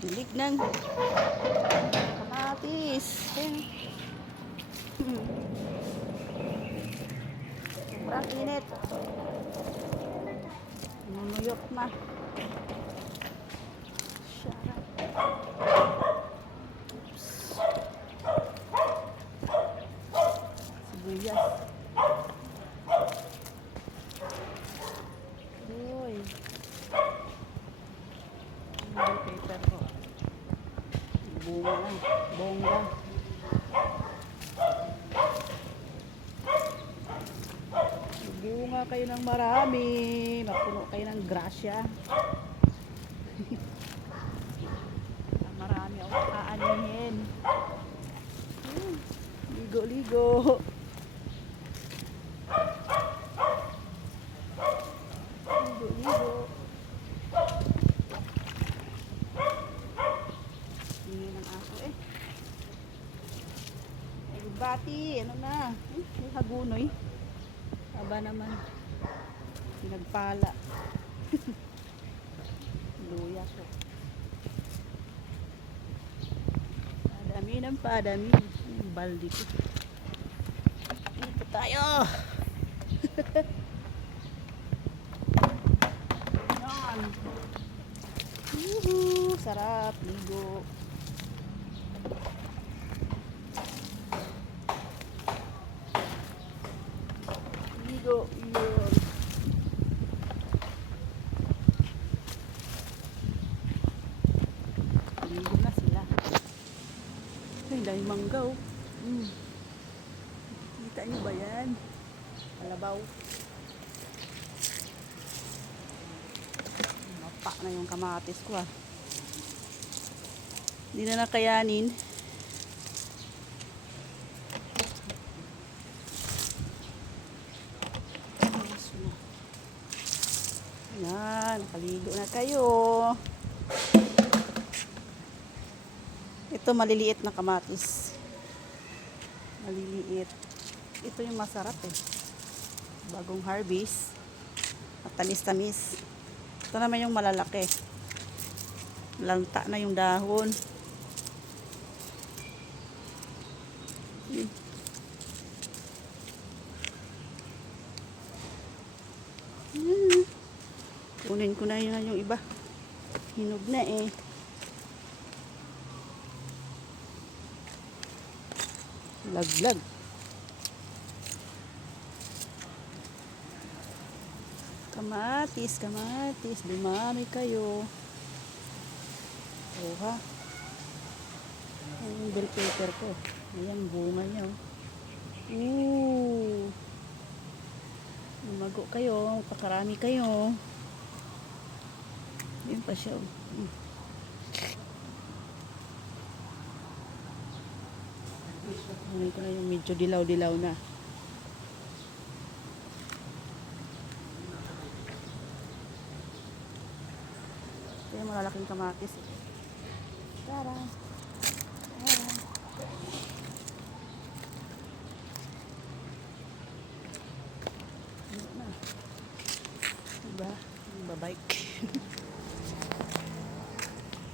Dilig ng kamatis. Ayan. Sobrang init. Nanuyot na. Sarap. Oops. Sibuyas. Uy. Bell pepper ko. Bunga lang. Bongga. Bunga kayo ng marami. Mapuno kayo ng grasya. Marami akong aanihin. Ligo-ligo. Ligo-ligo. Hindi ng aso eh. Ay, bati. Ano na? May hagunoy. Aba naman. Pinagpala. Luya siya. Padami ng padami. Yung baldi ko. Dito tayo. Yan. Yuhu, sarap. Ligo. Ligo. Yun. Ligo na sila. Ay, dahil manggaw. Kita nyo ba yan? Kalabaw. Mapa na yung kamatis ko ah. Hindi na nakayanin. Yan, nakaligo na kayo. Ito maliliit na kamatis. Maliliit. Ito yung masarap eh. Bagong harvest. At tamis-tamis. Ito naman yung malalaki. Lanta na yung dahon. Kunin ko na yung iba. Hinog na eh. Laglag. Kamatis, kamatis. Dumami kayo. Oh ha. Yung bell pepper ko. Ayan, bunga niya. Lumago kayo. Pakarami kayo. Ayan pa siya. Kunin ko na yung medyo dilaw-dilaw na. Ito yung malalaking kamatis. Tara!